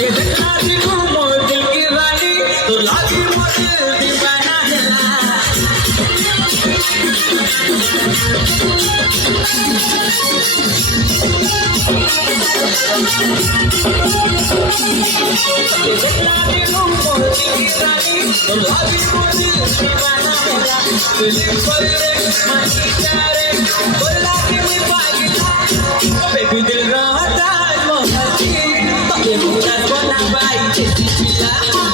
ये देखा दिखो मोर दिल की रानी तो लागी मोर दिल दीवाना है Baby दिल रहता मोहब्बती तबे मुराद बना पाई